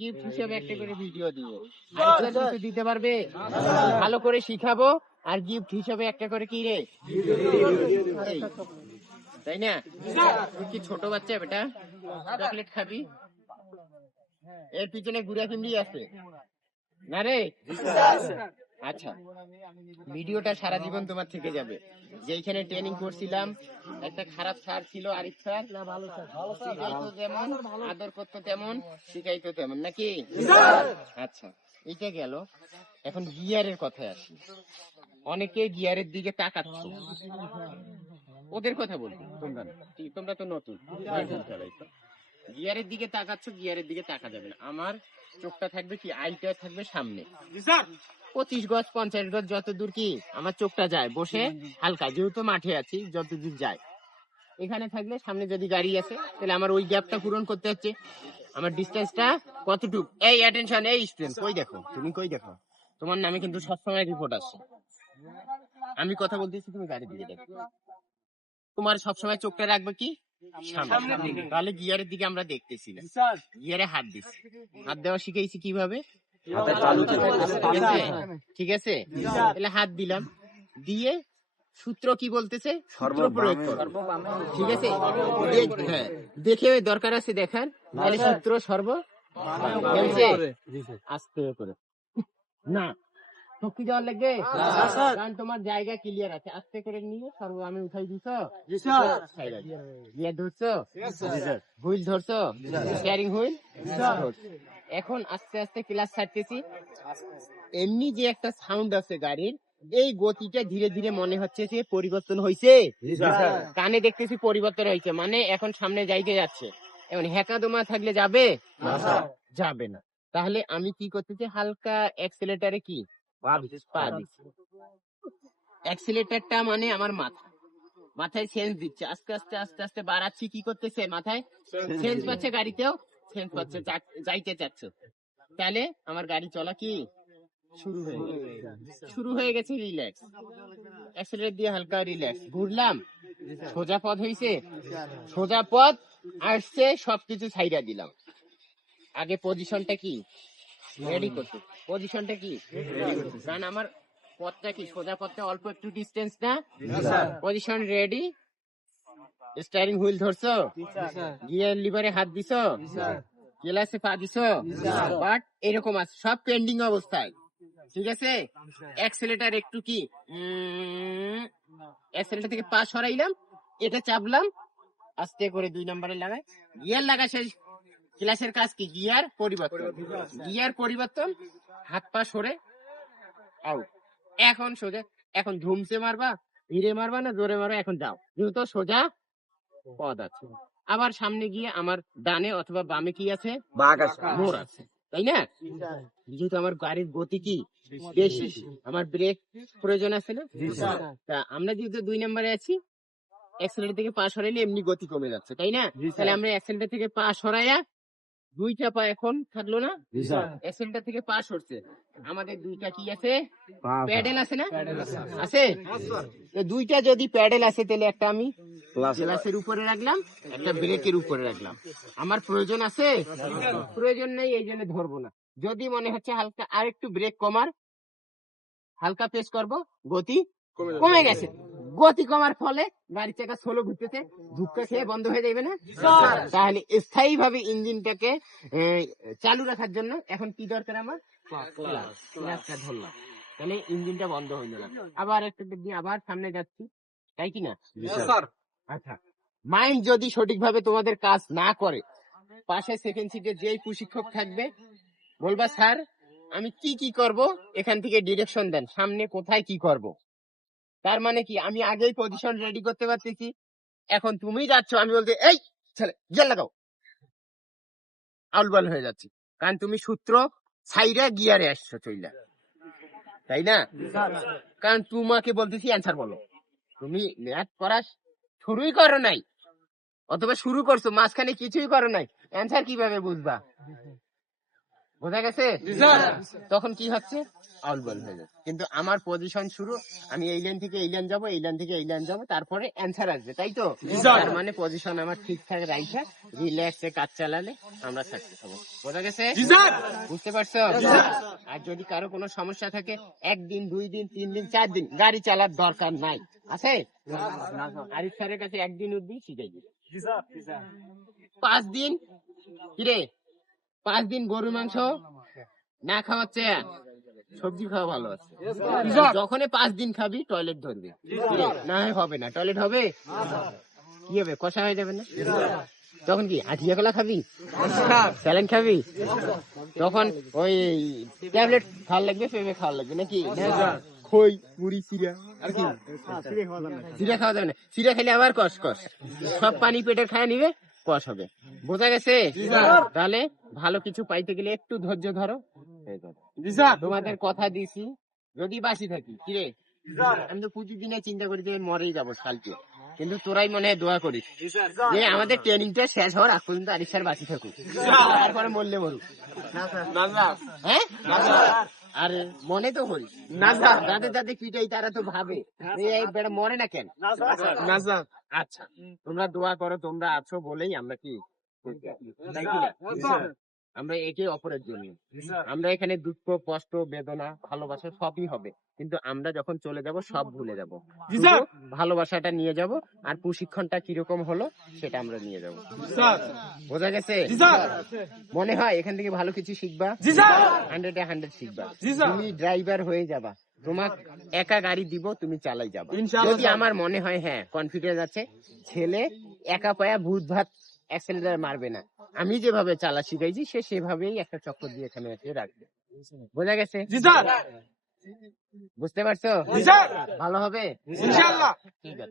Gift হিসেবে একটা করে ভিডিও দিতে পারবে। ভালো করে শিখাবো আর গিফট হিসেবে একটা করে কি রে? তাই না? তুই কি ছোট বাচ্চা বেটা? চকলেট খাবি? এর পিছনে গুড়া কিমড়ি আছে। না রে? আচ্ছা। ভিডিওটা সারা জীবন তোমার থেকে যাবে। যেইখানে ট্রেনিং করছিলাম একটা খারাপ স্যার ছিল আরিফ স্যার না ভালো স্যার শিখাইতো যেমন আদর করতো তেমন শিখাইতো তেমন নাকি? আচ্ছা এটা গেল। এখন গিয়ারের কথায় আসি। অনেকে গিয়ারের দিকে তাকাচ্ছ। ওদের কথা বলব তোমরা ঠিক- তোমরা তো নতুন। নতুন গিয়ারের দিকে তাকাচ্ছ গিয়ারের দিকে তাকা যাবে না। আমার চোখটা থাকবে কি আইটা থাকবে সামনে। পঁচিশ গজ পঞ্চাশ গজ যত দূর কি আমার চোখটা যায়। বসে হালকা যেহেতু মাঠে আছি যত দূর যায়। এখানে থাকলে সামনে যদি গাড়ি আছে তাহলে আমার ওই গ্যাপটা পূরণ করতে হচ্ছে। আমার ডিস্টেন্সটা কতটুক? এই অ্যাটেনশন এই স্টুডেন্ট কই দেখো? তুমি কই দেখো? তোমার নামে কিন্তু সবসময় রিপোর্ট আসছে আমি কথা বলতেছি তুমি গাড়ি দিকে দেখো। তোমার সবসময় চোখটা রাখবে কি? সামনে। তাহলে গিয়ারের দিকে আমরা দেখতেছি না। গিয়ারে হাত দিচ্ছি হাত দেওয়া শিখেছি কীভাবে? ঠিক আছে? ঠিক আছে? তাহলে হাত দিলাম। দিয়ে সূত্র কি বলতেছে? সূত্র প্রয়োগ ঠিক আছে? দেখ- হ্যাঁ। দেখে দরকার আছে দেখার। তাহলে সূত্র সর্ব আস্তে করে। না। শক্তি দেওয়ার লাগবে কারণ তোমার জায়গা ক্লিয়ার আছে। আস্তে করে নিয়ে সর্ব আমি উঠাই দিছ। গিয়ে ধরছো? হুইল ধরছো? স্টিয়ারিং হুইল এখন আস্তে আস্তে ক্লাস ছাড়তেছি। এমনি যে একটা সাউন্ড আছে গাড়ির এই গতিটা ধীরে ধীরে মনে হচ্ছে যে পরিবর্তন হয়েছে কানে দেখতেছি পরিবর্তন হয়েছে মানে এখন সামনে যাইতে যাচ্ছে। এখন হেঁকা দোমা থাকলে যাবে? যাবে না। তাহলে আমি কি করতেছি? হালকা অ্যাক্সিলেটারে কি? পা দিচ্ছি অ্যাক্সিলেটারটা মানে আমার মাথা। মাথায় সেন্স দিচ্ছে। আস্তে আস্তে আস্তে আস্তে বাড়াচ্ছি কি করতেছে মাথায়? সেন্স পাচ্ছে গাড়িতেও সেন্স পাচ্ছে যাইতে চাচ্ছে। তাহলে আমার গাড়ি চলা কি? শুরু হয়ে শুরু হয়ে গেছে। রিল্যাক্স অ্যাক্সিলেটার দিয়ে হালকা রিল্যাক্স ঘুরলাম। সোজা পথ হইছে। সোজা পথ আসছে সবকিছু ছাইরা দিলাম। আগে পজিশনটা কি? রেডি করতে পজিশনটা কি? কারণ আমার পথটা কি? সোজা পথটা অল্প একটু ডিস্টেন্স না? পজিশন রেডি স্টারিং হুইল ধরছো? গিয়ার লিভারে হাত দিছো? ক্লাসে পা দিছো? বাট এরকম আছে সব পেন্ডিং অবস্থায়। ঠিক আছে? অ্যাক্সেলেটার একটু কি? অ্যাক্সেলেটার থেকে পা সরাইলাম এটা চাপলাম আস্তে করে দুই নম্বরে লাগাই। গিয়ার লাগা শেষ। ক্লাসের কাজ কি? গিয়ার পরিবর্তন। গিয়ার পরিবর্তন হাত পা সরে আউট এখন সোজা এখন ধুমসে মারবা ধীরে মারবা না জোরে মারবা এখন যাও। যেহেতু সোজা পদ আছে। আবার সামনে গিয়ে আমার ডানে অথবা বামে কি আছে? মোড় আছে। তাই না? যেহেতু আমার গাড়ির গতি কি? বেশি। আমার ব্রেক প্রয়োজন আছে না? তা আমরা যেহেতু দুই নম্বরে আছি অ্যাক্সিলেটার থেকে পা সরাইলে এমনি গতি কমে যাচ্ছে তাই না? তাহলে আমরা অ্যাক্সিলেটার থেকে পা সরাইয়া দুইটা পা এখন থাকল না? অ্যাক্সিলেটার থেকে পা হচ্ছে আমাদের দুইটা কি আছে? প্যাডেল আছে না? আছে। তো দুইটা যদি প্যাডেল আছে তাহলে একটা আমি গ্লাসের উপরে রাখলাম একটা ব্রেকের উপরে রাখলাম। আমার প্রয়োজন আছে? প্রয়োজন নেই এই জন্য ধরবো না। যদি মনে হচ্ছে হালকা আর একটু ব্রেক কমার হালকা পেস করব গতি কমে গেছে। গতি কমার ফলে গাড়ি চাকা সোলো ঘুরতেছে ধুক্কা খেয়ে বন্ধ হয়ে যাবে না? তাহলে স্থায়ী ভাবে ইঞ্জিনটাকে চালু রাখার জন্য এখন কি দরকার আমার? ধরলাম। তাহলে ইঞ্জিনটা বন্ধ হইল না। আবার একটা দিয়ে আবার সামনে যাচ্ছি। তাই কি না? আচ্ছা। মাইন্ড যদি সঠিকভাবে তোমাদের কাজ না করে পাশে সেকেন্ড সিটে যেই প্রশিক্ষক থাকবে বলবা স্যার আমি কি কি করব? এখান থেকে ডিরেকশন দেন। সামনে কোথায় কি করব? তার মানে কি? আমি আগেই পজিশন রেডি করতে পারতেছি। এখন তুমি যাচ্ছ, আমি বলতে এই ছেলে গিয়ার লাগাও। আউলবাল হয়ে যাচ্ছি। কারণ তুমি সূত্র সাইরা গিয়ারে আসছো চইলা। তাই না? কারণ তোমাকে বলতেছি অ্যান্সার বলো। তুমি ম্যাথ করা শুরুই করো নাই। অথবা শুরু করছ, মাঝখানে কিছুই করো নাই। অ্যান্সার কীভাবে বুঝবা? বোঝা গেছে? তখন কি হচ্ছে? আউলবল হয়ে যাচ্ছে। কিন্তু আমার পজিশন শুরু আমি এই লাইন থেকে এই লাইন যাব এই লাইন থেকে এই লাইন যাব তারপরে অ্যান্সার আসবে তাই তো? তার মানে পজিশন আমার ঠিকঠাক রাইখা রিল্যাক্সে কাজ চালালে আমরা সাকসেস হব। বোঝা গেছে? বুঝতে পারছ? আর যদি কারও কোনো সমস্যা থাকে একদিন দুই দিন তিন দিন চার দিন গাড়ি চালার দরকার নাই। আছে? আরিফ স্যারের কাছে একদিন উঠবি শিখাই দিবি। পাঁচ দিন? কিরে? পাঁচ দিন গরু মাংস না খাওয়াচ্ছে সবজি খাওয়া ভালো আছে। যখন পাঁচ দিন খাবি টয়লেট ধরবে। না হবে না। টয়লেট হবে? কি হবে? কষা হয়ে যাবে না? তখন কি আঠিয়া কলা খাবি? স্যালাইন খাবি? তখন ওই ট্যাবলেট খাওয়ার লাগবে ফেমে খাওয়ার লাগবে নাকি? খই মুড়ি চিরা আর কি? চিরা খাওয়া যাবে না। চিরা খেলে আবার কষ কষ। সব পানি পেটের খায় নিবে কষ হবে। বোঝা গেছে? তাহলে ভালো কিছু পাইতে গেলে একটু ধৈর্য ধরো। তোমাদের কথা দিছি। যদি বাসি থাকি কিরে আমি তো প্রতিদিনে চিন্তা করি যে মরেই যাব কালকে কিন্তু তোরাই মনে হয় দোয়া করিস। যে আমাদের ট্রেনিংটা শেষ হওয়ার আগ পর্যন্ত আরিসার বাঁচি থাকুক। তারপরে মরলে মরুক। হ্যাঁ? আর মনে তো করিস। না যাদের যাদের পিটাই তারা তো ভাবে। মরে না কেন? আচ্ছা তোমরা দোয়া করো তোমরা আছো বলেই আমরা কি কি? আমরা একে অপরের জন্য। আমরা এখানে দুঃখ কষ্ট বেদনা ভালোবাসা সবই হবে। কিন্তু আমরা যখন চলে যাব সব ভুলে যাব। ভালোবাসাটা নিয়ে যাব আর প্রশিক্ষণটা কীরকম হলো সেটা আমরা নিয়ে যাব। বোঝা গেছে? মনে হয় এখান থেকে ভালো কিছু শিখবা? Hundred hundred শিখবা। তুমি ড্রাইভার হয়ে যাবা। তোমার একা গাড়ি দিব তুমি চালাই যাবা। যদি আমার মনে হয় হ্যাঁ কনফিডেন্স আছে ছেলে একা পায়া ভূত ভাত অ্যাক্সেলেটার মারবে না। আমি যেভাবে চালা শিখাইছি সে সেভাবেই একটা চক্কর দিয়ে এখানে এসে রাখবে। বোঝা গেছে? বুঝতে পারছ? ভালো হবে? ঠিক আছে।